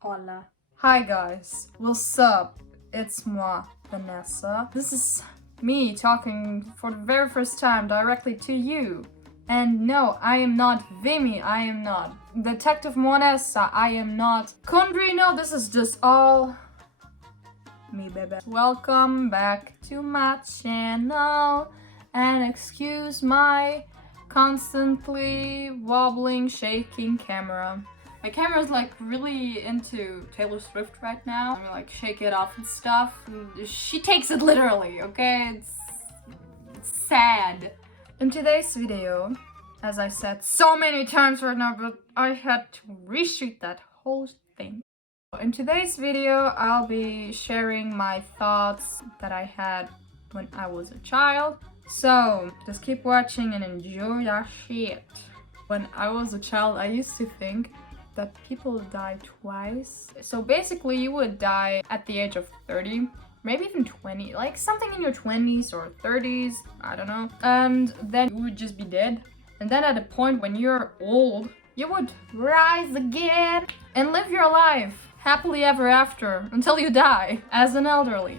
Hola. Hi guys, what's up? It's moi, Vanessa. This is me talking for the very first time directly to you. And no, I am not Vimy, I am not Detective Monessa, I am not Condrino, this is just all me, baby. Welcome back to my channel, and excuse my constantly wobbling, shaking camera. My camera is like really into Taylor Swift right now. I mean, like shake it off and stuff. She takes it literally, okay? It's sad. In today's video, as I said so many times right now, but I had to reshoot that whole thing. In today's video, I'll be sharing my thoughts that I had when I was a child. So, just keep watching and enjoy that shit. When I was a child, I used to think that people die twice. So basically, you would die at the age of 30, maybe even 20, like something in your 20s or 30s, I don't know. And then you would just be dead. And then at a point when you're old, you would rise again and live your life happily ever after until you die as an elderly.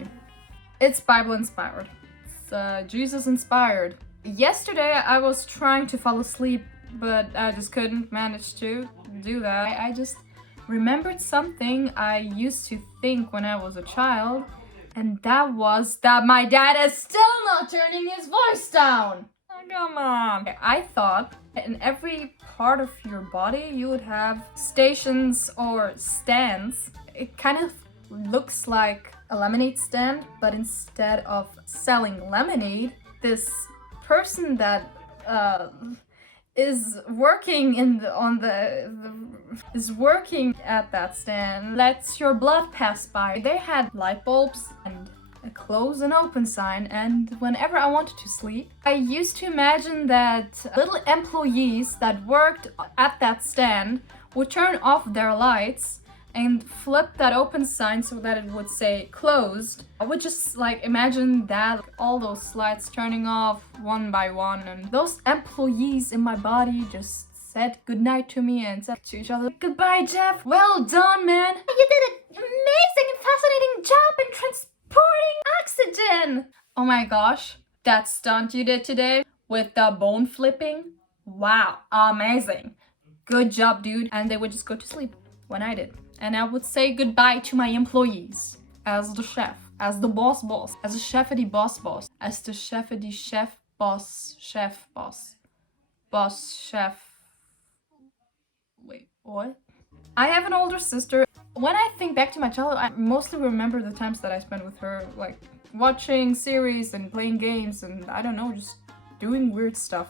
It's Bible inspired. It's Jesus inspired. Yesterday I was trying to fall asleep, but I just couldn't manage to do that. I just remembered something I used to think when I was a child, and that was that my dad is still not turning his voice down. Oh, come on. I thought in every part of your body you would have stations or stands. It kind of looks like a lemonade stand, but instead of selling lemonade, this person that is working is working at that stand lets your blood pass by. They had light bulbs and a close and open sign, and whenever I wanted to sleep, I used to imagine that little employees that worked at that stand would turn off their lights and flip that open sign so that it would say closed. I would just like imagine that, like, all those lights turning off one by one, and those employees in my body just said goodnight to me and said to each other, "Goodbye, Jeff. Well done, man. You did an amazing and fascinating job in transporting oxygen." Oh my gosh, that stunt you did today with the bone flipping. Wow, amazing. Good job, dude. And they would just go to sleep when I did. And I would say goodbye to my employees as the chef, as the boss, as the chefity boss, as the chefity chef boss, chef. Wait, what? I have an older sister. When I think back to my childhood, I mostly remember the times that I spent with her, like watching series and playing games and I don't know, just doing weird stuff.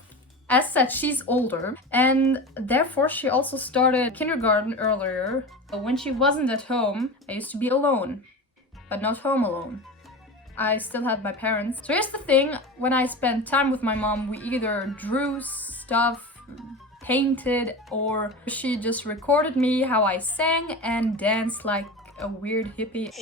As said, she's older, and therefore she also started kindergarten earlier. When she wasn't at home, I used to be alone, but not home alone. I still had my parents. So here's the thing, when I spent time with my mom, we either drew stuff, painted, or she just recorded me how I sang and danced like a weird hippie.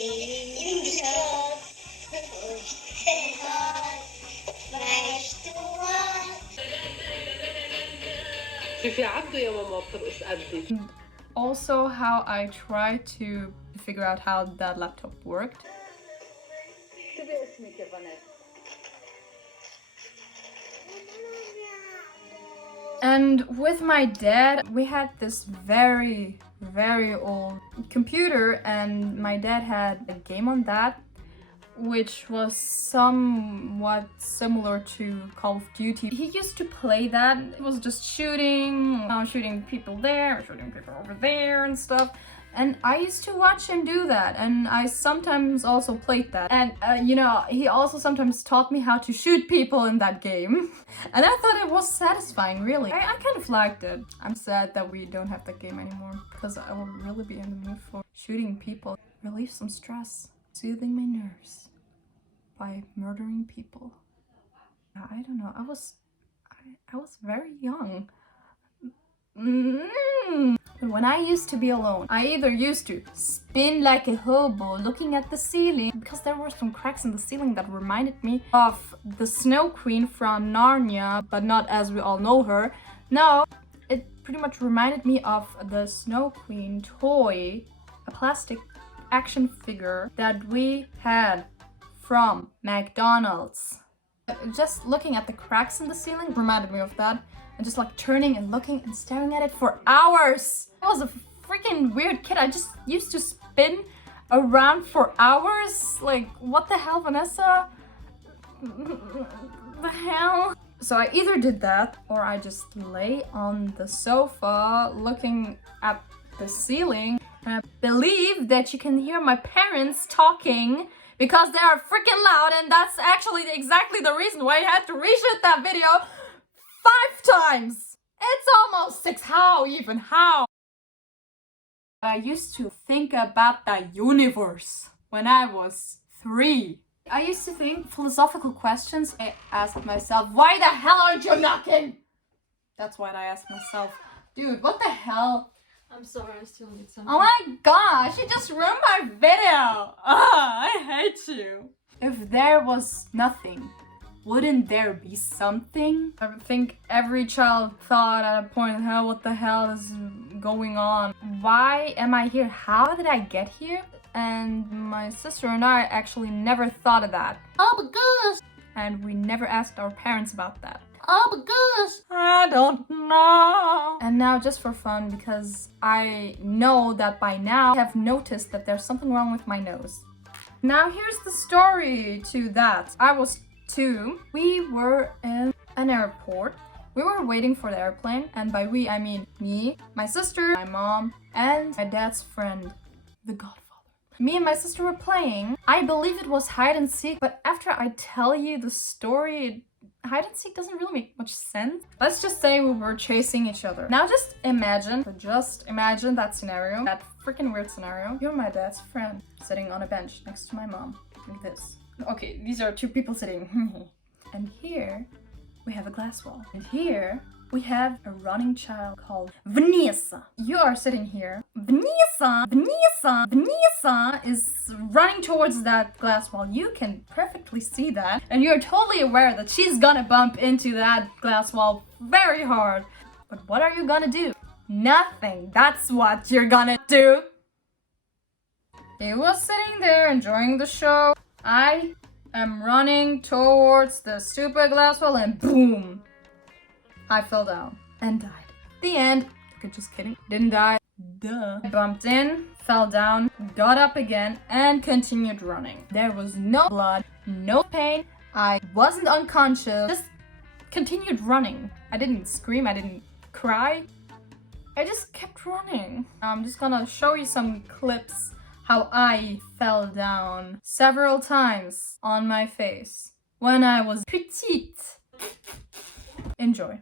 Also how I tried to figure out how that laptop worked. And with my dad, we had this very old computer, and my dad had a game on that, which was somewhat similar to Call of Duty. He used to play that. It was just shooting people there, shooting people over there and stuff. And I used to watch him do that, and I sometimes also played that. And, you know, he also sometimes taught me how to shoot people in that game. And I thought it was satisfying, really. I kind of liked it. I'm sad that we don't have that game anymore, because I will really be in the mood for shooting people. Relieve some stress, soothing my nerves by murdering people. I don't know, I was very young. But when I used to be alone, I either used to spin like a hobo looking at the ceiling, because there were some cracks in the ceiling that reminded me of the Snow Queen from Narnia, but not as we all know her. No, it pretty much reminded me of the Snow Queen toy a plastic action figure that we had from McDonald's. Just looking at the cracks in the ceiling reminded me of that. And just like turning and looking and staring at it for hours. I was a freaking weird kid. I just used to spin around for hours. Like, what the hell, Vanessa? The hell? So I either did that or I just lay on the sofa looking at the ceiling. And I believe that you can hear my parents talking because they are freaking loud, and that's actually exactly the reason why I had to reshoot that video 5 times. It's almost 6. How even? How? I used to think about the universe when I was 3. I used to think philosophical questions. I asked myself, why the hell aren't you knocking? That's what I asked myself. Dude, what the hell? I'm sorry, I still need something. Oh my gosh, you just ruined my video! I hate you! If there was nothing, wouldn't there be something? I think every child thought at a point, oh, what the hell is going on? Why am I here? How did I get here? And my sister and I actually never thought of that. Oh my gosh! And we never asked our parents about that. Oh my gosh! I don't know. And now just for fun, because I know that by now I have noticed that there's something wrong with my nose. Now here's the story to that. I was 2. We were in an airport. We were waiting for the airplane, and by we I mean me, my sister, my mom, and my dad's friend, the Godfather. Me and my sister were playing. I believe it was hide and seek, but after I tell you the story, hide and seek doesn't really make much sense. Let's just say we were chasing each other. Now just imagine that scenario, that freaking weird scenario. You're my dad's friend, sitting on a bench next to my mom, like this. Okay, these are 2 people sitting. And here, we have a glass wall. And here, we have a running child called Vanessa. You are sitting here. Vanessa is running towards that glass wall. You can perfectly see that. And you're totally aware that she's gonna bump into that glass wall very hard. But what are you gonna do? Nothing. That's what you're gonna do. He was sitting there enjoying the show. I am running towards the stupid glass wall and boom! I fell down and died. The end. Okay, just kidding. Didn't die. Duh. I bumped in, fell down, got up again, and continued running. There was no blood, no pain. I wasn't unconscious. Just continued running. I didn't scream. I didn't cry. I just kept running. I'm just gonna show you some clips how I fell down several times on my face when I was petite. Enjoy.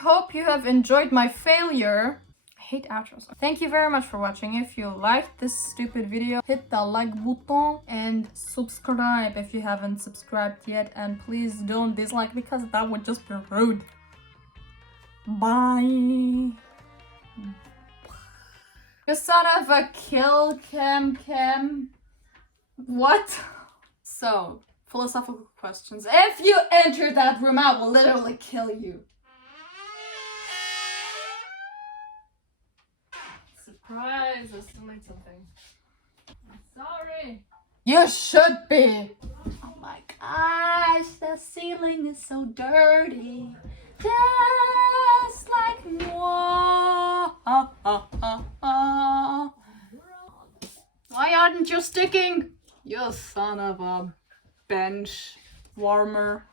Hope you have enjoyed my failure. I hate outros. Thank you very much for watching. If you liked this stupid video, hit the like button and subscribe if you haven't subscribed yet. And please don't dislike because that would just be rude. Bye. You son of a kill cam. What? So, philosophical questions. If you enter that room, I will literally kill you. Surprise, I still need something. I'm sorry. You should be. Oh my gosh, the ceiling is so dirty. Just like moi. Why aren't you sticking? You son of a bench warmer.